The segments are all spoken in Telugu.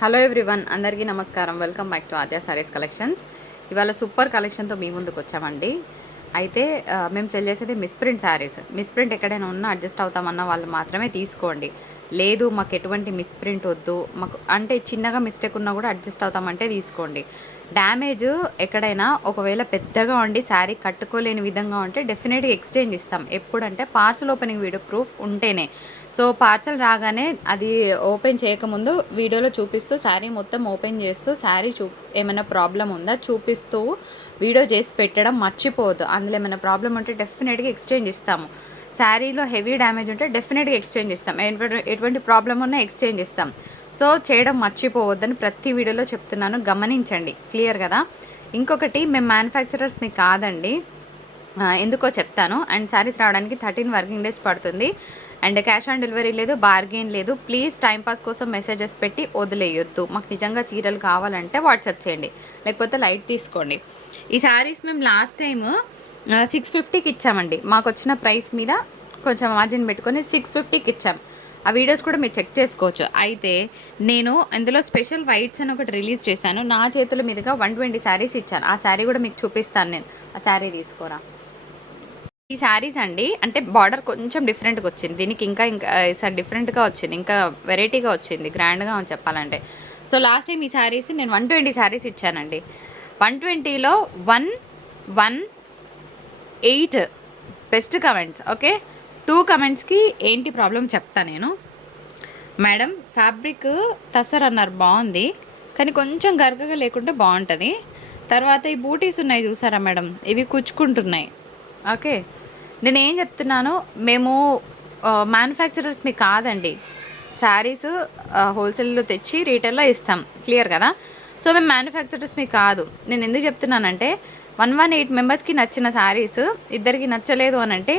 హలో ఎవ్రీవన్, అందరికీ నమస్కారం. Welcome back to Aadya saris collections. ఇవాళ సూపర్ కలెక్షన్తో మీ ముందుకు వచ్చామండి. అయితే మేము సెల్ చేసేది మిస్ప్రింట్ శారీస్. మిస్ప్రింట్ ఎక్కడైనా ఉన్నా అడ్జస్ట్ అవుతామన్న వాళ్ళు మాత్రమే తీసుకోండి. లేదు మాకు ఎటువంటి మిస్ప్రింట్ వద్దు, మాకు అంటే చిన్నగా మిస్టేక్ ఉన్నా కూడా అడ్జస్ట్ అవుతామంటే తీసుకోండి. డ్యామేజ్ ఎక్కడైనా ఒకవేళ పెద్దగా ఉండి శారీ కట్టుకోలేని విధంగా ఉంటే డెఫినెట్గా ఎక్స్చేంజ్ ఇస్తాం. ఎప్పుడంటే పార్సల్ ఓపెనింగ్ వీడియో ప్రూఫ్ ఉంటేనే. సో పార్సల్ రాగానే అది ఓపెన్ చేయకముందు వీడియోలో చూపిస్తూ శారీ మొత్తం ఓపెన్ చేస్తూ శారీ ఏమైనా ప్రాబ్లం ఉందా చూపిస్తూ వీడియో చేసి పెట్టడం మర్చిపోవద్దు. అందులో ఏమైనా ప్రాబ్లం ఉంటే డెఫినెట్గా ఎక్స్చేంజ్ ఇస్తాము. శారీలో హెవీ డ్యామేజ్ ఉంటే డెఫినెట్గా ఎక్స్చేంజ్ ఇస్తాం. ఎటువంటి ప్రాబ్లం ఉన్నా ఎక్స్చేంజ్ ఇస్తాం. సో చేయడం మర్చిపోవద్దని ప్రతి వీడియోలో చెప్తున్నాను, గమనించండి. క్లియర్ కదా. ఇంకొకటి, మేము మ్యానుఫ్యాక్చరర్స్ మీకు కాదండి, ఎందుకో చెప్తాను. అండ్ శారీస్ రావడానికి 13 వర్కింగ్ డేస్ పడుతుంది. అండ్ క్యాష్ ఆన్ డెలివరీ లేదు, బార్గెన్ లేదు. ప్లీజ్ టైంపాస్ కోసం మెసేజెస్ పెట్టి వదిలేయొద్దు. మాకు నిజంగా చీరలు కావాలంటే వాట్సాప్ చేయండి, లేకపోతే లైట్ తీసుకోండి. ఈ శారీస్ మేము లాస్ట్ టైం 650కి ఇచ్చామండి. మాకు వచ్చిన ప్రైస్ మీద కొంచెం మార్జిన్ పెట్టుకొని 650కి ఇచ్చాం. ఆ వీడియోస్ కూడా మీరు చెక్ చేసుకోవచ్చు. అయితే నేను ఇందులో స్పెషల్ వైట్స్ అని ఒకటి రిలీజ్ చేశాను. నా చేతుల మీదుగా 120 శారీస్ ఇచ్చాను. ఆ శారీ కూడా మీకు చూపిస్తాను నేను. ఆ శారీ తీసుకోరా. ఈ శారీస్ అండి, అంటే బార్డర్ కొంచెం డిఫరెంట్గా వచ్చింది. దీనికి ఇంకా ఈసారి డిఫరెంట్గా వచ్చింది, ఇంకా వెరైటీగా వచ్చింది, గ్రాండ్గా అని చెప్పాలంటే. సో లాస్ట్ టైం ఈ శారీస్ నేను 120 శారీస్ ఇచ్చానండి. 120లో 118 బెస్ట్ కమెంట్స్. ఓకే, 2 కమెంట్స్కి ఏంటి ప్రాబ్లం చెప్తా నేను. మేడం ఫ్యాబ్రిక్ తసర్ అన్నారు, బాగుంది, కానీ కొంచెం గరగగా లేకుంటే బాగుంటుంది. తర్వాత ఈ బూటీస్ ఉన్నాయి చూసారా మేడం, ఇవి కుచ్చుకుంటున్నాయి. ఓకే, నేను ఏం చెప్తున్నాను, మేము మ్యానుఫ్యాక్చరర్స్ మీకు కాదండి. శారీస్ హోల్సేల్లో తెచ్చి రీటైల్లో ఇస్తాం. క్లియర్ కదా. సో మేము మ్యానుఫ్యాక్చరర్స్ మీకు కాదు. నేను ఎందుకు చెప్తున్నానంటే 118 మెంబర్స్కి నచ్చిన శారీస్ ఇద్దరికి నచ్చలేదు అని అంటే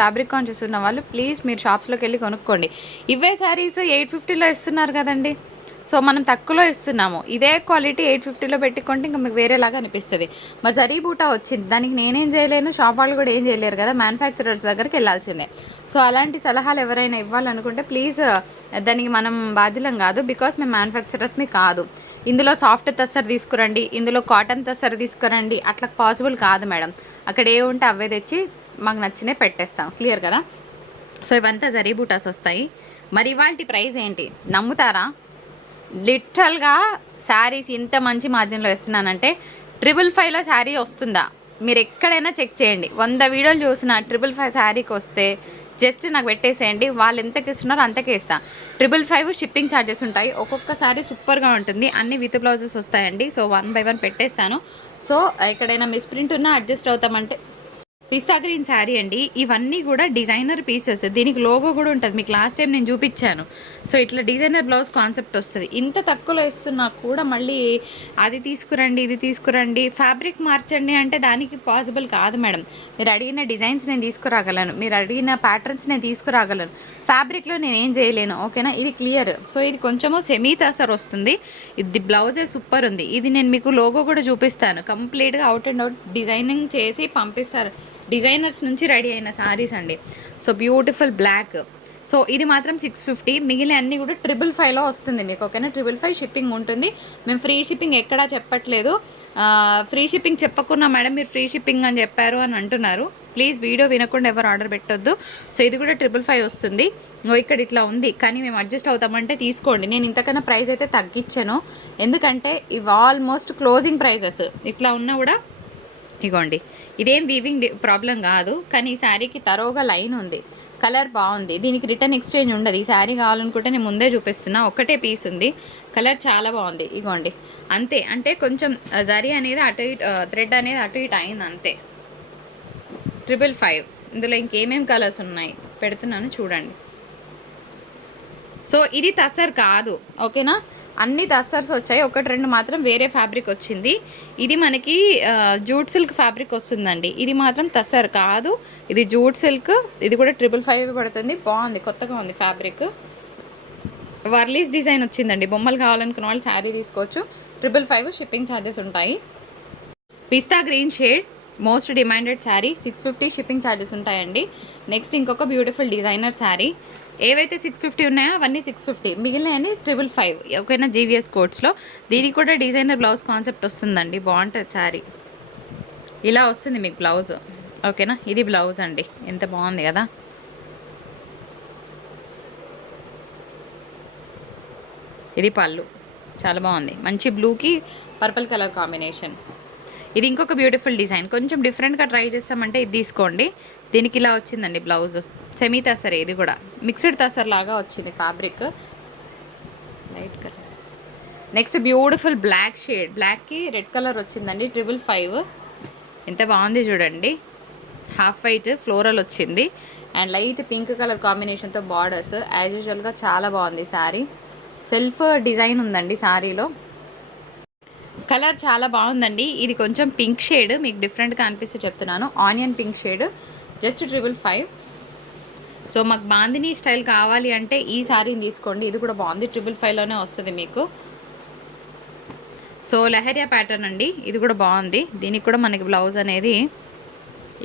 ఫ్యాబ్రిక్ కాన్షియస్ ఉన్న వాళ్ళు ప్లీజ్ మీరు షాప్స్లోకి వెళ్ళి కొనుక్కోండి. ఇవే శారీస్ 850లో ఇస్తున్నారు కదండి. సో మనం తక్కువలో ఇస్తున్నాము. ఇదే క్వాలిటీ 850లో పెట్టుకుంటే ఇంకా మీకు వేరేలాగా అనిపిస్తుంది. మరి జరీ బూటా వచ్చింది, దానికి నేనేం చేయలేను, షాప్ వాళ్ళు కూడా ఏం చేయలేరు కదా, మ్యానుఫ్యాక్చరర్స్ దగ్గరికి వెళ్ళాల్సిందే. సో అలాంటి సలహాలు ఎవరైనా ఇవ్వాలనుకుంటే ప్లీజ్ దానికి మనం బాధ్యులం కాదు. బికాస్ మేము మ్యానుఫ్యాక్చరర్స్ని కాదు. ఇందులో సాఫ్ట్ తస్సర్ తీసుకురండి, ఇందులో కాటన్ తస్సర్ తీసుకురండి, అట్లా పాసిబుల్ కాదు మేడం. అక్కడ ఏ ఉంటే అవే తెచ్చి మాకు నచ్చినే పెట్టేస్తాం. క్లియర్ కదా. సో ఇవంతా జరీ బూటాస్ వస్తాయి. మరి ఇవాళ ప్రైస్ ఏంటి నమ్ముతారా? లిటరల్గా శారీస్ ఇంత మంచి మార్జిన్లో ఇస్తున్నానంటే 555లో శారీ వస్తుందా మీరు ఎక్కడైనా చెక్ చేయండి. 100 వీడియోలు చూసిన 555 శారీకి వస్తే జస్ట్ నాకు పెట్టేసేయండి. వాళ్ళు ఎంతకి ఇస్తున్నారో అంతకే ఇస్తా. 555 షిప్పింగ్ ఛార్జెస్ ఉంటాయి. ఒక్కొక్క శారీ సూపర్గా ఉంటుంది. అన్ని విత్ బ్లౌజెస్ వస్తాయండి. సో 1 బై 1 పెట్టేస్తాను. సో ఎక్కడైనా మిస్ప్రింట్ ఉన్నా అడ్జస్ట్ అవుతామంటే. పిస్తా గ్రీన్ శారీ అండి. ఇవన్నీ కూడా డిజైనర్ పీసెస్. దీనికి లోగో కూడా ఉంటుంది, మీకు లాస్ట్ టైం నేను చూపించాను. సో ఇట్లా డిజైనర్ బ్లౌజ్ కాన్సెప్ట్ వస్తుంది. ఇంత తక్కువలో ఇస్తున్నా కూడా మళ్ళీ అది తీసుకురండి, ఇది తీసుకురండి, ఫ్యాబ్రిక్ మార్చండి అంటే దానికి పాసిబుల్ కాదు మేడం. మీరు అడిగిన డిజైన్స్ నేను తీసుకురాగలను, మీరు అడిగిన ప్యాటర్న్స్ నేను తీసుకురాగలను. ఫ్యాబ్రిక్లో నేను ఏం చేయలేను. ఓకేనా, ఇది క్లియర్. సో ఇది కొంచెము సెమీ తసర్ వస్తుంది. ఇది బ్లౌజే సూపర్ ఉంది. ఇది నేను మీకు లోగో కూడా చూపిస్తాను. కంప్లీట్గా అవుట్ అండ్ అవుట్ డిజైనింగ్ చేసి పంపిస్తారు. డిజైనర్స్ నుంచి రెడీ అయిన శారీస్ అండి. So beautiful black. సో ఇది మాత్రం 650. మిగిలిన అన్నీ కూడా 555లో వస్తుంది మీకు. ఓకేనా, 555 షిప్పింగ్ ఉంటుంది. మేము ఫ్రీ షిప్పింగ్ ఎక్కడా చెప్పట్లేదు. ఫ్రీ షిప్పింగ్ చెప్పకున్నా మేడం మీరు ఫ్రీ షిప్పింగ్ అని చెప్పారు అని అంటున్నారు. ప్లీజ్ వీడియో వినకుండా ఎవరు ఆర్డర్ పెట్టొద్దు. సో ఇది కూడా 555 వస్తుంది. ఇక్కడ ఇట్లా ఉంది, కానీ మేము అడ్జస్ట్ అవుతామంటే తీసుకోండి. నేను ఇంతకన్నా ప్రైస్ అయితే తగ్గించాను, ఎందుకంటే ఇవి ఆల్మోస్ట్ క్లోజింగ్ ప్రైజెస్. ఇట్లా ఉన్నా కూడా ఇగోండి, ఇదేం వీవింగ్ ప్రాబ్లం కాదు, కానీ ఈ శారీకి తరోగా లైన్ ఉంది, కలర్ బాగుంది. దీనికి రిటర్న్ ఎక్స్చేంజ్ ఉండదు. ఈ శారీ కావాలనుకుంటే నేను ముందే చూపిస్తున్నా, ఒకటే పీస్ ఉంది, కలర్ చాలా బాగుంది. ఇగోండి అంతే. అంటే కొంచెం జరీ అనేది అటు ఇటు, థ్రెడ్ అనేది అటు ఇటు అయింది అంతే. 555. ఇందులో ఇంకేమేమి కలర్స్ ఉన్నాయి పెడుతున్నాను చూడండి. సో ఇది తసర్ కాదు. ఓకేనా, అన్ని తస్సర్స్ వచ్చాయి, 1-2 మాత్రం వేరే ఫ్యాబ్రిక్ వచ్చింది. ఇది మనకి జూట్ సిల్క్ ఫ్యాబ్రిక్ వస్తుందండి. ఇది మాత్రం తస్సర్ కాదు, ఇది జూట్ సిల్క్. ఇది కూడా 555 పడుతుంది. బాగుంది, కొత్తగా ఉంది ఫ్యాబ్రిక్. వర్లీస్ డిజైన్ వచ్చిందండి. బొమ్మలు కావాలనుకున్న వాళ్ళు శారీ తీసుకోవచ్చు. 555 షిప్పింగ్ ఛార్జెస్ ఉంటాయి. పిస్తా green shade most demanded sari 650 shipping charges ఉంటాయండి. నెక్స్ట్ ఇంకొక బ్యూటిఫుల్ డిజైనర్ శారీ. ఏవైతే 650 ఉన్నాయో అవన్నీ 650, మిగిలినవన్నీ 555. ఓకేనా, జీవీఎస్ కోడ్స్లో. దీనికి కూడా డిజైనర్ బ్లౌజ్ కాన్సెప్ట్ వస్తుందండి, బాగుంటుంది శారీ. ఇలా వస్తుంది మీకు బ్లౌజ్. ఓకేనా, ఇది బ్లౌజ్ అండి, ఎంత బాగుంది కదా. ఇది పళ్ళు, చాలా బాగుంది, మంచి బ్లూకి పర్పుల్ కలర్ కాంబినేషన్. ఇది ఇంకొక బ్యూటిఫుల్ డిజైన్, కొంచెం డిఫరెంట్గా ట్రై చేస్తామంటే ఇది తీసుకోండి. దీనికి ఇలా వచ్చిందండి బ్లౌజ్, సెమీ తసర్, ఇది కూడా మిక్స్డ్ తసర్ లాగా వచ్చింది fabric, light colour. Next beautiful black shade, బ్లాక్కి రెడ్ కలర్ వచ్చిందండి, 555. ఎంత బాగుంది చూడండి, హాఫ్ వైట్ ఫ్లోరల్ వచ్చింది అండ్ లైట్ పింక్ కలర్ కాంబినేషన్తో బార్డర్స్. యాజ్ యూజువల్గా చాలా బాగుంది శారీ, సెల్ఫ్ డిజైన్ ఉందండి శారీలో. కలర్ చాలా బాగుందండి. ఇది కొంచెం పింక్ షేడ్, మీకు డిఫరెంట్గా అనిపిస్తే చెప్తున్నాను, onion pink shade, just 555. So మాకు బాందిని స్టైల్ కావాలి అంటే ఈ శారీని తీసుకోండి, ఇది కూడా బాగుంది, 555లోనే వస్తుంది మీకు. సో లెహరియా ప్యాటర్న్ అండి, ఇది కూడా బాగుంది. దీనికి కూడా మనకి బ్లౌజ్ అనేది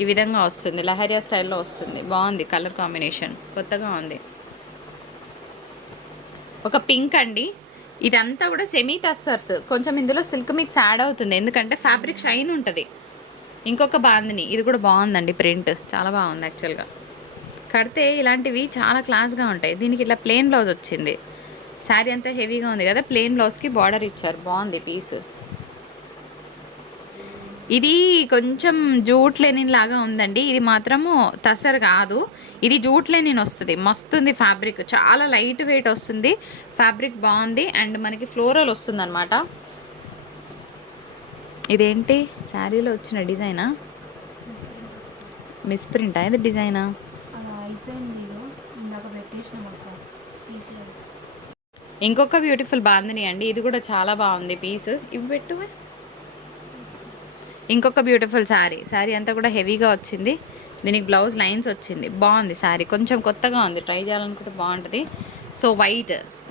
ఈ విధంగా వస్తుంది, లెహరియా స్టైల్లో వస్తుంది, బాగుంది కలర్ కాంబినేషన్, కొత్తగా ఉంది. ఒక పింక్ అండి, ఇదంతా కూడా సెమీ టస్సర్స్, కొంచెం ఇందులో సిల్క్ మిక్స్ యాడ్ అవుతుంది ఎందుకంటే ఫ్యాబ్రిక్ షైన్ ఉంటుంది. ఇంకొక బాందిని, ఇది కూడా బాగుందండి, ప్రింట్ చాలా బాగుంది యాక్చువల్గా. కడితే ఇలాంటివి చాలా క్లాస్గా ఉంటాయి. దీనికి ఇట్లా ప్లెయిన్ బ్లౌజ్ వచ్చింది, శారీ అంతా హెవీగా ఉంది కదా, ప్లెయిన్ బ్లౌజ్కి బార్డర్ ఇచ్చారు, బాగుంది పీస్. ఇది కొంచెం జూట్ లెనిన్ లాగా ఉందండి, ఇది మాత్రము తసర్ కాదు, ఇది జూట్ లెనిన్ వస్తుంది, మస్తుంది ఫ్యాబ్రిక్, చాలా లైట్ వెయిట్ వస్తుంది ఫ్యాబ్రిక్, బాగుంది. అండ్ మనకి ఫ్లోరల్ వస్తుంది అనమాట. ఇదేంటి శారీలో వచ్చిన డిజైనా, మిస్ ప్రింటా, ఇది డిజైనా? ఇంకొక బ్యూటిఫుల్ బాందిని అండి, ఇది కూడా చాలా బాగుంది పీస్, ఇవి పెట్టు. ఇంకొక బ్యూటిఫుల్ శారీ అంతా కూడా హెవీగా వచ్చింది, దీనికి బ్లౌజ్ లైన్స్ వచ్చింది, బాగుంది శారీ, కొంచెం కొత్తగా ఉంది, ట్రై చేయాలనుకుంటే బాగుంటుంది. సో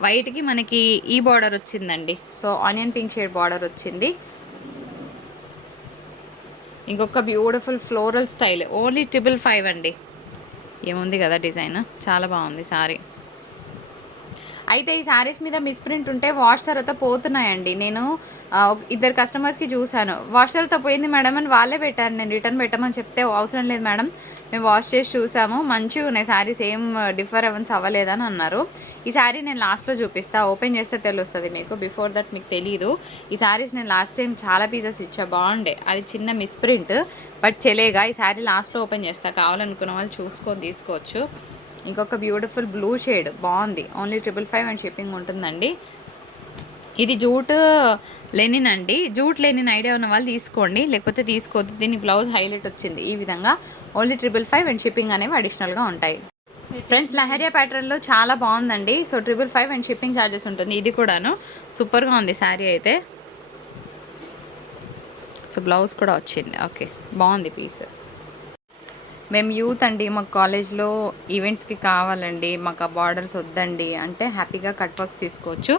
వైట్కి మనకి ఈ బార్డర్ వచ్చిందండి, so onion pink shade border వచ్చింది. ఇంకొక బ్యూటిఫుల్ ఫ్లోరల్ స్టైల్, ఓన్లీ 555 అండి. ఏముంది కదా డిజైన్, చాలా బాగుంది శారీ. అయితే ఈ శారీస్ మీద మిస్ప్రింట్ ఉంటే వాష్ తర్వాత పోతున్నాయండి. నేను ఇద్దరు కస్టమర్స్కి చూశాను, వాష్ తర్వాత పోయింది మేడం అని వాళ్ళే పెట్టారు. నేను రిటర్న్ పెట్టమని చెప్తే అవసరం లేదు మేడం, మేము వాష్ చేసి చూసాము, మంచిగా ఉన్నాయి శారీస్, ఏం డిఫరెన్స్ అవ్వలేదని అన్నారు. ఈ శారీ నేను లాస్ట్లో చూపిస్తాను, ఓపెన్ చేస్తే తెలుస్తుంది మీకు, బిఫోర్ దట్ మీకు తెలీదు. ఈ శారీస్ నేను లాస్ట్ టైం చాలా పీసెస్ ఇచ్చా, బాగుండే, అది చిన్న మిస్ప్రింట్ బట్ చెలేగా. ఈ శారీ లాస్ట్లో ఓపెన్ చేస్తా, కావాలనుకున్న వాళ్ళు చూసుకొని తీసుకోవచ్చు. ఇంకొక బ్యూటిఫుల్ బ్లూ షేడ్, బాగుంది, ఓన్లీ 555 అండ్ షిప్పింగ్ ఉంటుందండి. ఇది జూట్ లెనిన్ అండి, జూట్ లెనిన్ ఐడియా ఉన్న వాళ్ళు తీసుకోండి, లేకపోతే తీసుకోవద్దు. దీని బ్లౌజ్ హైలైట్ వచ్చింది ఈ విధంగా, ఓన్లీ 555 అండ్ షిప్పింగ్ అనేవి అడిషనల్గా ఉంటాయి. ఫ్రెండ్స్ లెహరియా ప్యాటర్న్లో చాలా బాగుందండి, సో 555 అండ్ షిప్పింగ్ ఛార్జెస్ ఉంటుంది. ఇది కూడాను సూపర్గా ఉంది శారీ అయితే. సో బ్లౌజ్ కూడా వచ్చింది, ఓకే, బాగుంది పీస్. మేము యూత్ అండి, మాకు కాలేజ్లో ఈవెంట్స్కి కావాలండి, మాకు ఆ బార్డర్స్ వద్దండి అంటే హ్యాపీగా కట్ వర్క్స్ తీసుకోవచ్చు.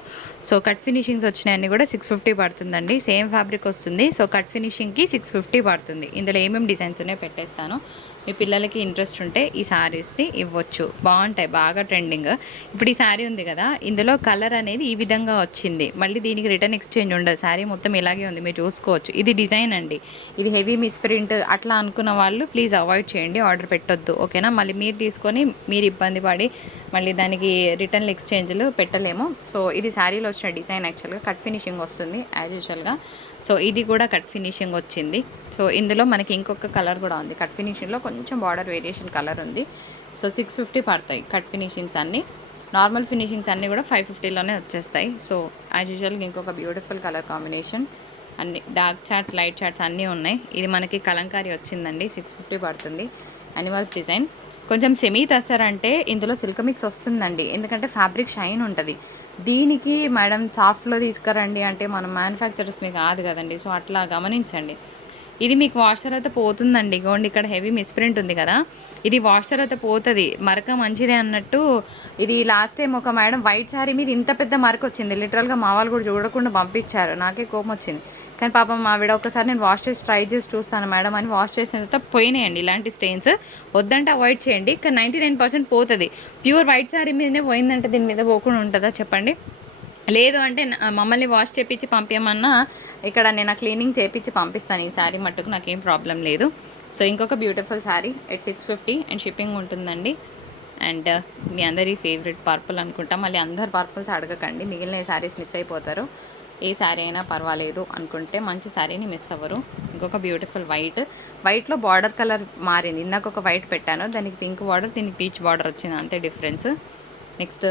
సో కట్ ఫినిషింగ్స్ వచ్చినాయన్నీ కూడా 650 పడుతుందండి, సేమ్ ఫ్యాబ్రిక్ వస్తుంది. సో కట్ ఫినిషింగ్కి 650 పడుతుంది. ఇందులో ఏమేమి డిజైన్స్ ఉన్నాయో పెట్టేస్తాను, మీ పిల్లలకి ఇంట్రెస్ట్ ఉంటే ఈ శారీస్ని ఇవ్వచ్చు, బాగుంటాయి, బాగా ట్రెండింగ్. ఇప్పుడు ఈ శారీ ఉంది కదా, ఇందులో కలర్ అనేది ఈ విధంగా వచ్చింది, మళ్ళీ దీనికి రిటర్న్ ఎక్స్చేంజ్ ఉండదు, శారీ మొత్తం ఇలాగే ఉంది, మీరు చూసుకోవచ్చు. ఇది డిజైన్ అండి, ఇది హెవీ మిస్ప్రింట్ అట్లా అనుకున్న వాళ్ళు ప్లీజ్ అవాయిడ్ చేయండి, ఆర్డర్ పెట్టొద్దు, ఓకేనా. మళ్ళీ మీరు తీసుకొని మీరు ఇబ్బంది పడి మళ్ళీ దానికి రిటర్న్ ఎక్స్చేంజ్లు పెట్టలేము. సో ఇది శారీలో వచ్చిన డిజైన్, యాక్చువల్గా కట్ ఫినిషింగ్ వస్తుంది యాజ్ యూజువల్గా. సో ఇది కూడా కట్ ఫినిషింగ్ వచ్చింది. సో ఇందులో మనకి ఇంకొక కలర్ కూడా ఉంది, కట్ ఫినిషింగ్లో కొంచెం బార్డర్ వేరియేషన్ కలర్ ఉంది. సో 650 పడతాయి కట్ ఫినిషింగ్స్ అన్నీ, నార్మల్ ఫినిషింగ్స్ అన్నీ కూడా 550లోనే వచ్చేస్తాయి. సో యాజ్ యూజువల్గా ఇంకొక బ్యూటిఫుల్ కలర్ కాంబినేషన్, అన్ని డార్క్ చార్ట్స్ లైట్ చార్ట్స్ అన్నీ ఉన్నాయి. ఇది మనకి కలంకారీ వచ్చిందండి, 650 పడుతుంది. అనిమల్స్ డిజైన్, కొంచెం సెమీ తసర్ అంటే ఇందులో సిల్క్ మిక్స్ వస్తుందండి, ఎందుకంటే ఫ్యాబ్రిక్ షైన్ ఉంటుంది. దీనికి మేడం సాఫ్ట్లో తీసుకురండి అంటే మనం మ్యానుఫ్యాక్చరర్స్ మీకు కాదు కదండి, సో అట్లా గమనించండి. ఇది మీకు వాష్ తర్వాత పోతుందండి, ఇగోండి ఇక్కడ హెవీ మిస్ప్రింట్ ఉంది కదా, ఇది వాష్ తర్వాత పోతుంది, మరక మంచిదే అన్నట్టు. ఇది లాస్ట్ టైం ఒక మేడం వైట్ శారీ మీద ఇంత పెద్ద మరక వచ్చింది, లిటరల్గా మా వాళ్ళు కూడా చూడకుండా పంపించారు, నాకే కోపం వచ్చింది. కానీ పాపం ఆవిడ ఒకసారి నేను వాష్ చేసి ట్రై చేసి చూస్తాను మేడం అని వాష్ చేసిన తర్వాత పోయినాయండి ఇలాంటి స్టెయిన్స్. వద్దంటే అవాయిడ్ చేయండి. కానీ 99% పోతుంది. ప్యూర్ వైట్ శారీ మీదనే పోయిందంటే దీని మీద పోకుండా ఉంటుందా చెప్పండి? లేదు అంటే మమ్మల్ని వాష్ చేపించి పంపించమన్నా ఇక్కడ నేను ఆ క్లీనింగ్ చేపించి పంపిస్తాను. ఈ శారీ మట్టుకు నాకేం ప్రాబ్లం లేదు. సో ఇంకొక beautiful sari at 650 and shipping ఉంటుందండి. అండ్ మీ అందరి ఫేవరెట్ పర్పుల్ అనుకుంటా. మళ్ళీ అందరు పర్పుల్స్ అడగకండి, మిగిలిన శారీస్ మిస్ అయిపోతారు. ఏ శారీ అయినా పర్వాలేదు అనుకుంటే మంచి శారీని మిస్ అవ్వరు. ఇంకొక బ్యూటిఫుల్ వైట్లో బార్డర్ కలర్ మారింది. ఇందాక ఒక వైట్ పెట్టాను, దానికి పింక్ బార్డర్, దీనికి పీచ్ బార్డర్ వచ్చింది, అంతే డిఫరెన్స్. నెక్స్ట్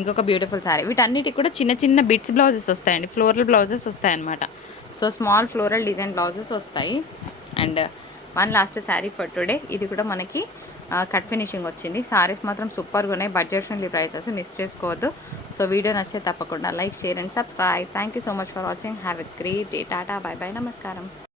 ఇంకొక బ్యూటిఫుల్ శారీ. వీటన్నిటికి కూడా చిన్న చిన్న బిట్స్ బ్లౌజెస్ వస్తాయండి, ఫ్లోరల్ బ్లౌజెస్ వస్తాయన్నమాట. So small floral design blouses వస్తాయి. And one last sari for today. ఇది కూడా మనకి కట్ ఫినిషింగ్ వచ్చింది. సారీస్ మాత్రం సూపర్గా ఉన్నాయి. బడ్జెట్ ఫ్రెండ్లీ ప్రైసెస్, మిస్ చేసుకోవద్దు. సో వీడియో నచ్చితే తప్పకుండా like, share and subscribe. Thank you so much for watching. Have a great day. Tata, by by, నమస్కారం.